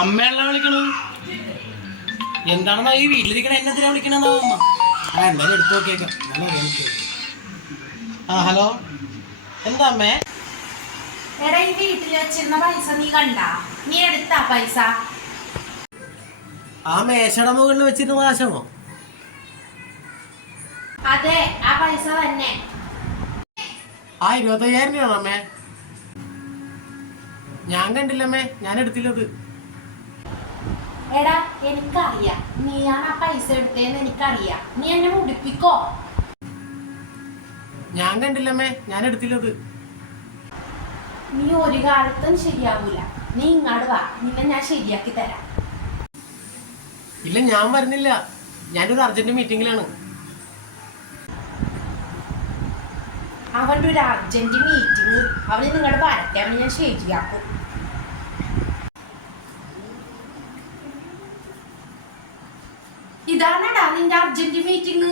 അമ്മയല്ല വിളിക്കണു. എന്താണെന്നാ ഈ വീട്ടിലിരിക്കണ എന്നെന്തിനാ വിളിക്കണെന്നാ അമ്മ? എന്തായാലും എടുത്തു നോക്കിയേക്കാം. ഹലോ, എന്താ അമ്മേ? എടാ, ഈ വീട്ടിൽ വെച്ചിരുന്ന പൈസ നീ കണ്ടാ? നീ എടുത്താ പൈസ? ആ മേശയുടെ മുകളിൽ വെച്ചിരുന്ന കാശമോ? അതെ, ആ പൈസ തന്നെ. 25,000 രൂപയാണോ അമ്മേ? ഞാൻ കണ്ടില്ലമ്മേ, ഞാൻ എടുത്തില്ലത്. എടാ, എനിക്കറിയാം നീയാണ് ആ പൈസ എടുത്തേന്ന്. എനിക്കറിയാം. നീ എന്നെ മുടിപ്പിക്കോ? ഞാൻ കണ്ടില്ലമ്മേ, ഞാൻ എടുത്തില്ലത്. നീ ഒരു കാലത്തും ശരിയാവൂല. നീ ഇങ്ങോട്ട് വാ, നിന്നെ ഞാൻ ശരിയാക്കി തരാം. ഇല്ല, ഞാൻ വരുന്നില്ല. ഞാനൊരു അർജന്റ് മീറ്റിംഗിലാണ്. അവൻ്റെ ഒരു അർജന്റ് മീറ്റിംഗ്. അവന് നിങ്ങളുടെ വരട്ടെ, അവന് ഞാൻ ശരിയാക്കും. ഇതാണടാ നിന്റെ അർജന്റ് മീറ്റിംഗ്.